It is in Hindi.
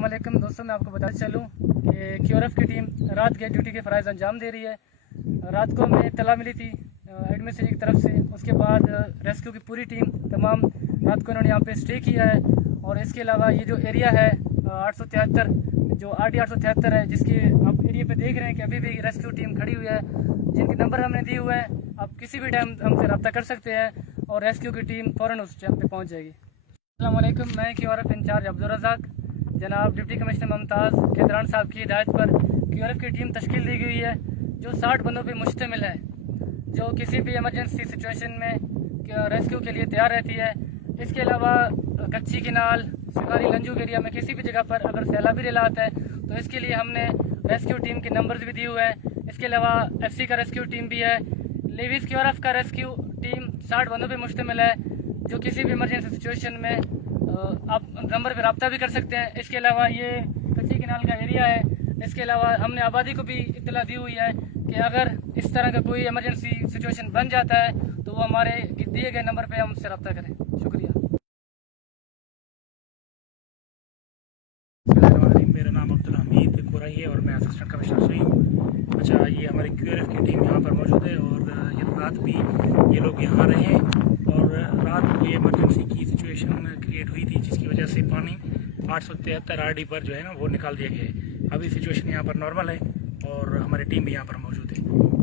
अस्सलाम वालेकुम दोस्तों, मैं आपको बताते चलूँ कि QRF की टीम रात के ड्यूटी के फ़राइज़ अंजाम दे रही है। रात को हमें इत्तला मिली थी एडमिनिस्ट्रेशन की तरफ से। उसके बाद रेस्क्यू की पूरी टीम तमाम रात को इन्होंने यहाँ पे स्टे किया है। और इसके अलावा ये जो एरिया है 873 जो RD 873 है, जिसकी आप एरिया पे देख रहे हैं कि अभी भी रेस्क्यू टीम खड़ी हुई है, जिनके नंबर हमने दिए हुए हैं। आप किसी भी टाइम हमसे रब्ता कर सकते हैं और रेस्क्यू की टीम फ़ौरन उस टाइम पे पहुँच जाएगी। अस्सलाम वालेकुम, मैं QRF इंचार्ज अब्दुल रज़ाक जनाब डिप्टी कमिश्नर मुमताज़ केदरान साहब की हिदायत पर QRF की टीम तश्कील दी गई है, जो 60 बंदों पर मुश्तमिल है, जो किसी भी एमरजेंसी सिचुएशन में रेस्क्यू के लिए तैयार रहती है। इसके अलावा कच्ची किनाल, शिकारी लंजू के एरिया में किसी भी जगह पर अगर सैलाबी रेला आता है तो इसके लिए हमने रेस्क्यू टीम के नंबर्स भी दिए हुए हैं। इसके अलावा FC का रेस्क्यू टीम भी है। लेविस QRF का रेस्क्यू टीम 60 बंदों पर मुश्तमिल है, जो किसी भी इमरजेंसी सिचुएशन में आप नंबर पर रब्ता भी कर सकते हैं। इसके अलावा ये कच्ची किनाल का एरिया है। इसके अलावा हमने आबादी को भी इत्तला दी हुई है कि अगर इस तरह का कोई इमरजेंसी सिचुएशन बन जाता है तो वो हमारे दिए गए नंबर पे हमसे रब्ता करें। शुक्रिया। मेरा नाम अब्दुल हमीद कुरई है और मैं असिस्टेंट कमिश्नर सुई हूँ। अच्छा, ये हमारी QRF की टीम यहाँ पर मौजूद है और ये रात भी ये लोग यहाँ रहे और रात को ये इमरजेंसी की सिचुएशन क्रिएट हुई थी, जिसकी वजह से पानी 873 RD पर जो है ना वो निकाल दिया गया है। अभी सिचुएशन यहाँ पर नॉर्मल है और हमारी टीम भी यहाँ पर मौजूद है।